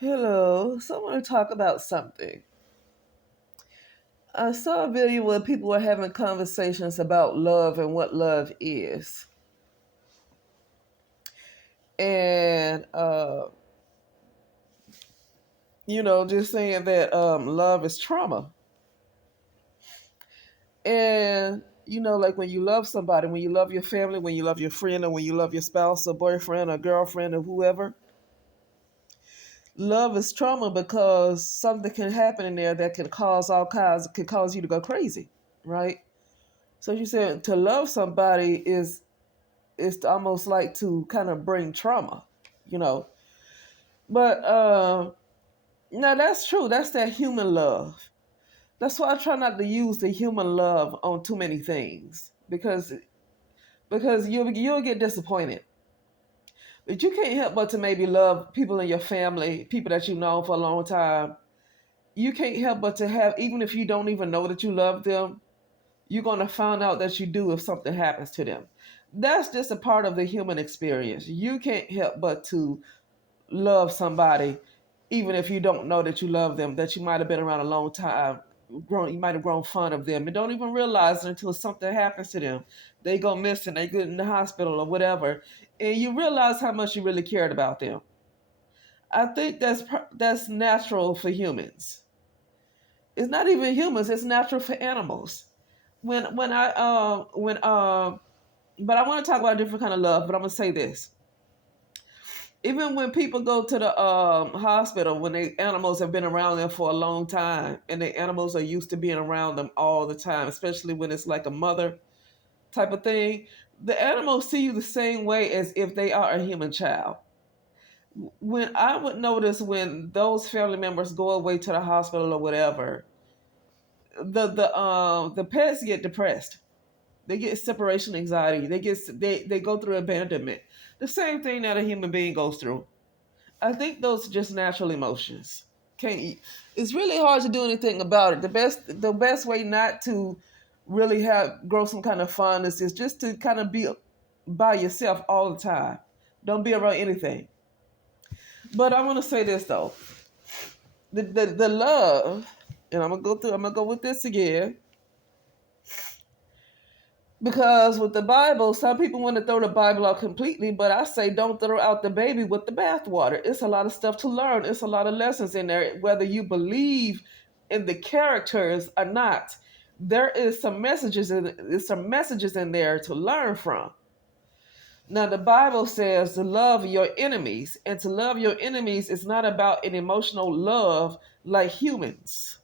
Hello. So I want to talk about something. I saw a video where people were having conversations about love and what love is. And, just saying that love is trauma. And, like when you love somebody, when you love your family, when you love your friend, or when you love your spouse or boyfriend or girlfriend or whoever, love is trauma because something can happen in there that can cause can cause you to go crazy, right? So you said to love somebody is it's almost like to kind of bring trauma, you know. But no, that's true. That's that human love. That's why I try not to use the human love on too many things because you'll get disappointed. But you can't help but to maybe love people in your family, people that you've known for a long time. You can't help but to have, even if you don't even know that you love them, you're going to find out that you do if something happens to them. That's just a part of the human experience. You can't help but to love somebody, even if you don't know that you love them, that you might have been around a long time, you might have grown fond of them, and don't even realize it until something happens to them. They go missing, they get in the hospital or whatever, and you realize how much you really cared about them. I think that's natural for humans. It's not even humans; it's natural for animals. When I when But I want to talk about a different kind of love. But I'm gonna say this: even when people go to the hospital, when the animals have been around them for a long time, and the animals are used to being around them all the time, especially when it's like a mother type of thing, the animals see you the same way as if they are a human child. When I would notice when those family members go away to the hospital or whatever, the pets get depressed. They get separation anxiety. They go through abandonment. The same thing that a human being goes through. I think those are just natural emotions. Can't It's really hard to do anything about it. The best way not to really have grow some kind of fondness is just to kind of be by yourself all the time. Don't be around anything. But I want to say this though. The love, and I'm gonna go with this again. Because with the Bible, some people want to throw the Bible out completely, but I say don't throw out the baby with the bathwater. It's a lot of stuff to learn. It's a lot of lessons in there, whether you believe in the characters or not. There's some messages in there to learn from. Now the Bible says to love your enemies, and to love your enemies is not about an emotional love like humans.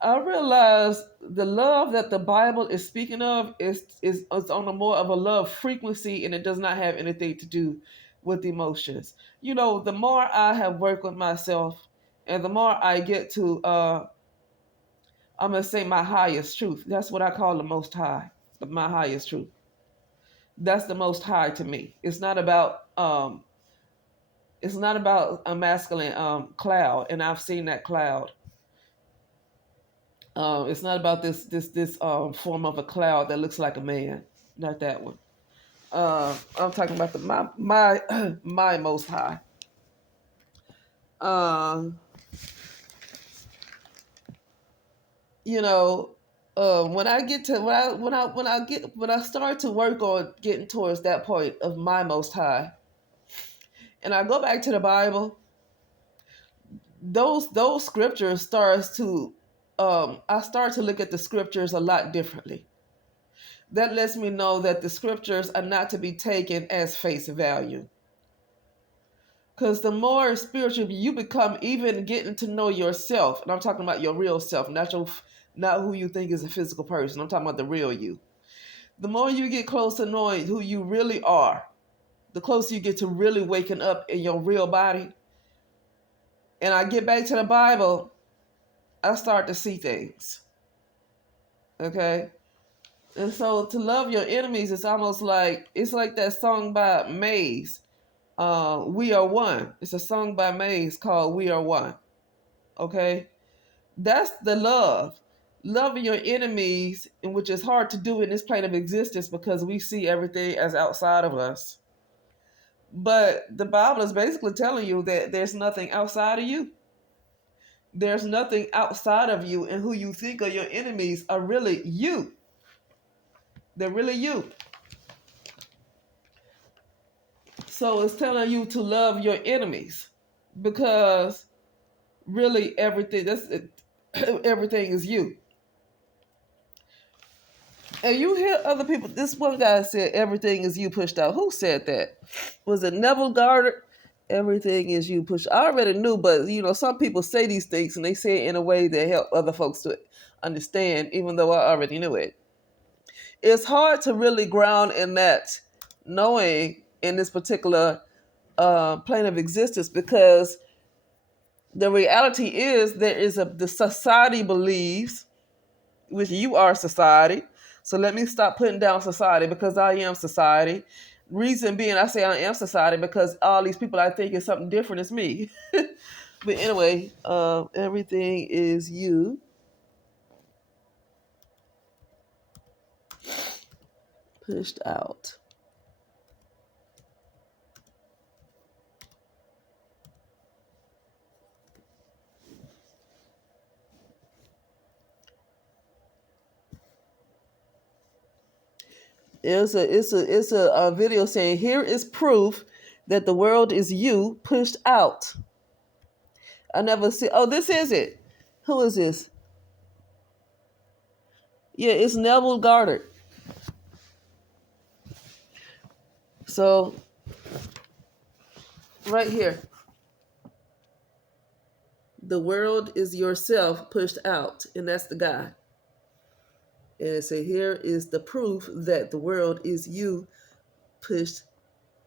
I realize the love that the Bible is speaking of is on a more of a love frequency, and it does not have anything to do with emotions. The more I have worked with myself, and the more I get to, I'm gonna say my highest truth. That's what I call the Most High, my highest truth. That's the Most High to me. It's not about a masculine cloud, and I've seen that cloud. It's not about this form of a cloud that looks like a man. Not that one. I'm talking about my my Most High. Um, you know, when I get to when I start to work on getting towards that point of my Most High, and I go back to the Bible, those scriptures starts to I start to look at the scriptures a lot differently. That lets me know that the scriptures are not to be taken as face value. Because the more spiritual you become, even getting to know yourself, and I'm talking about your real self, not who you think is a physical person. I'm talking about the real you. The more you get close to knowing who you really are, the closer you get to really waking up in your real body. And I get back to the Bible, I start to see things. Okay? And so to love your enemies is almost like it's like that song by Maze. We Are One. It's a song by Maze called We Are One. Okay? That's the love. Loving your enemies, which is hard to do in this plane of existence because we see everything as outside of us. But the Bible is basically telling you that there's nothing outside of you. There's nothing outside of you, and who you think are your enemies are really you. They're really you. So it's telling you to love your enemies because really everything that's it, everything is you. And you hear other people. This one guy said everything is you pushed out. Who said that? Was it Neville Goddard? Everything is you pushed. I already knew, but some people say these things and they say it in a way that help other folks to understand, even though I already knew it. It's hard to really ground in that, knowing in this particular plane of existence, because the reality is the society believes, which you are society. So let me stop putting down society because I am society. Reason being, I say I am society because all these people I think is something different as me. But anyway, everything is you pushed out. It's a video saying here is proof that the world is you pushed out. I never see. Oh, this is it. Who is this? Yeah, it's Neville Goddard. So right here, the world is yourself pushed out, and that's the guy. And it say here is the proof that the world is you pushed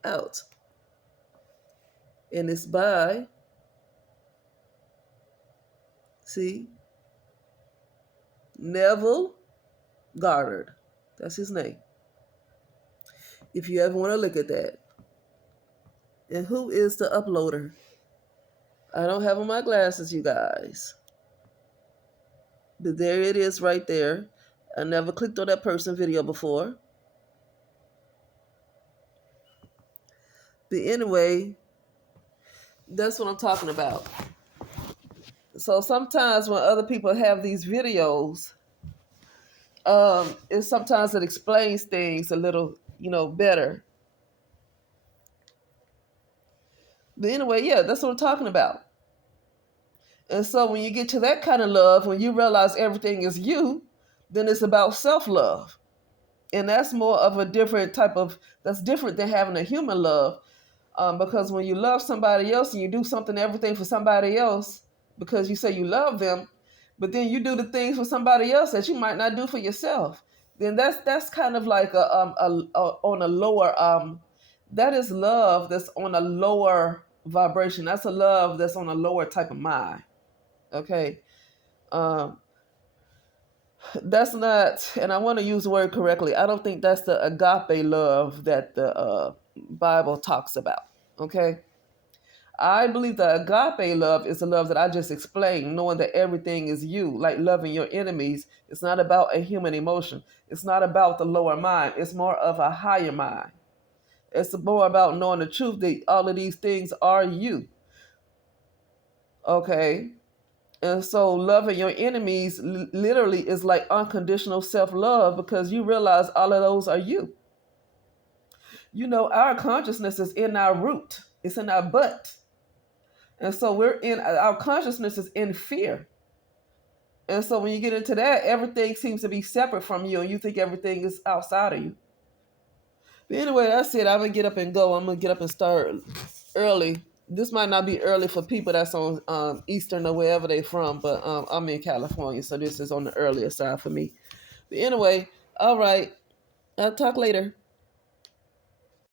out, and it's by Neville Goddard. That's his name. If you ever want to look at that. And who is the uploader? I don't have on my glasses, you guys. But there it is right there. I never clicked on that person video before. But anyway, that's what I'm talking about. So sometimes when other people have these videos, sometimes it explains things a little, better. But anyway, yeah, that's what I'm talking about. And so when you get to that kind of love, when you realize everything is you, then it's about self-love. And that's more of a different that's different than having a human love. Because when you love somebody else and you do everything for somebody else, because you say you love them, but then you do the things for somebody else that you might not do for yourself, then that's kind of like on a lower, that is love that's on a lower vibration. That's a love that's on a lower type of mind. Okay. That's not, and I want to use the word correctly, I don't think that's the agape love that the Bible talks about. Okay. I believe the agape love is the love that I just explained, knowing that everything is you, like loving your enemies. It's not about a human emotion. It's not about the lower mind. It's more of a higher mind. It's more about knowing the truth that all of these things are you. Okay. And so loving your enemies literally is like unconditional self-love because you realize all of those are you. Our consciousness is in our root. It's in our butt. And so our consciousness is in fear. And so when you get into that, everything seems to be separate from you and you think everything is outside of you. But anyway, that's it. I'm going to get up and go. I'm going to get up and start early. This might not be early for people that's on Eastern or wherever they're from, but I'm in California, so this is on the earlier side for me. But anyway, all right. I'll talk later.